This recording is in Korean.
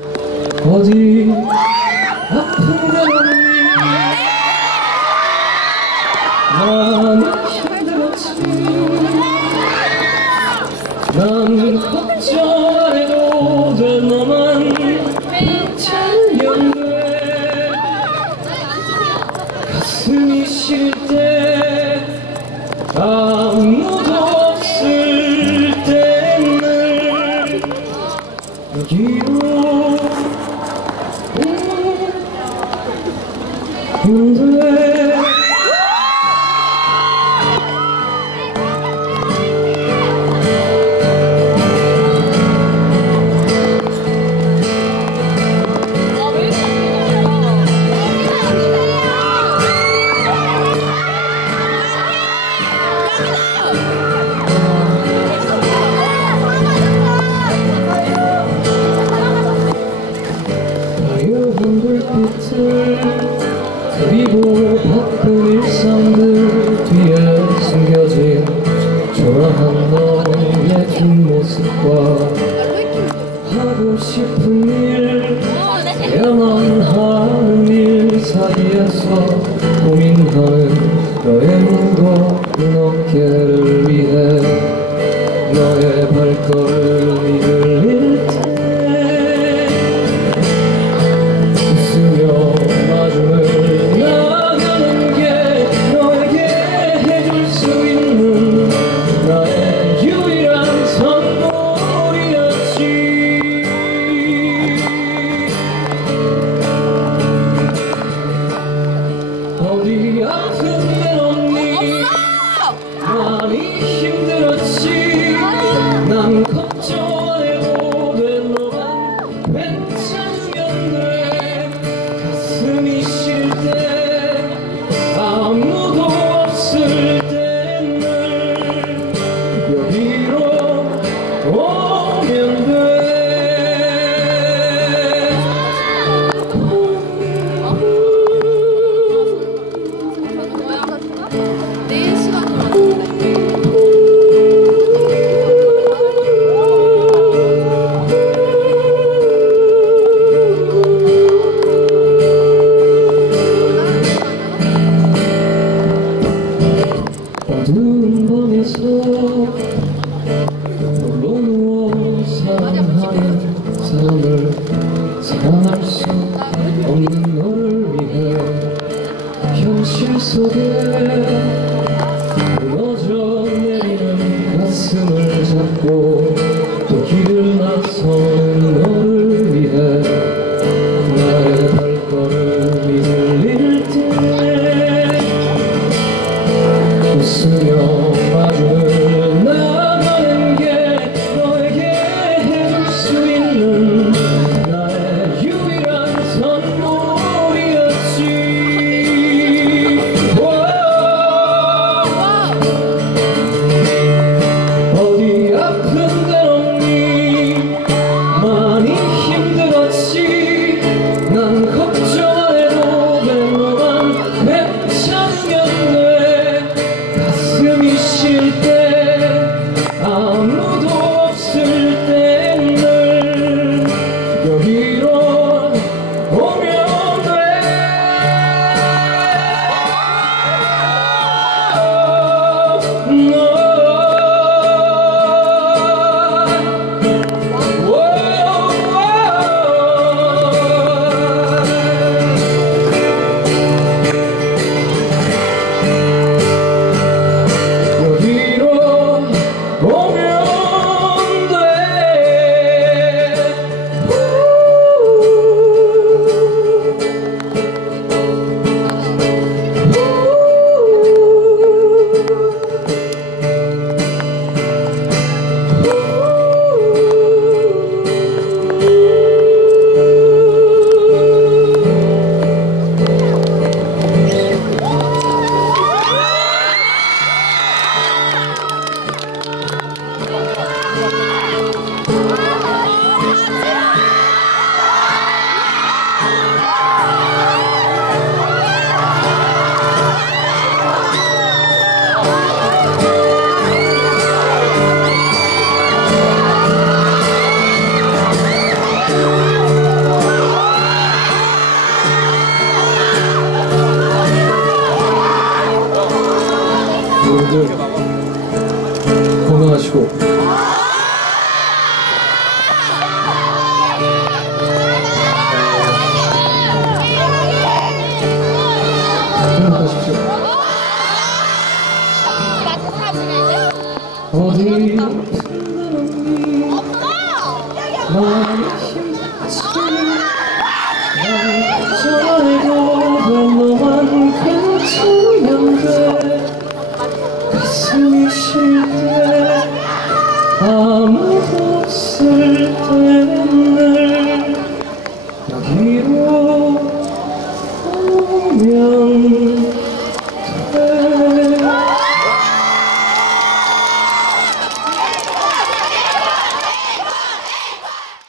어디 아픈가 나는 힘들었지. 난 안 돼. 사이에서 고민하는 너의 무거운 어깨를 눈 보면서 홀로 누워 사랑하는 사람을 사랑할 수 없는 너를 위해 현실 속에 여러분들 건강하시고. 행복하십시오. 어디? 나의 힘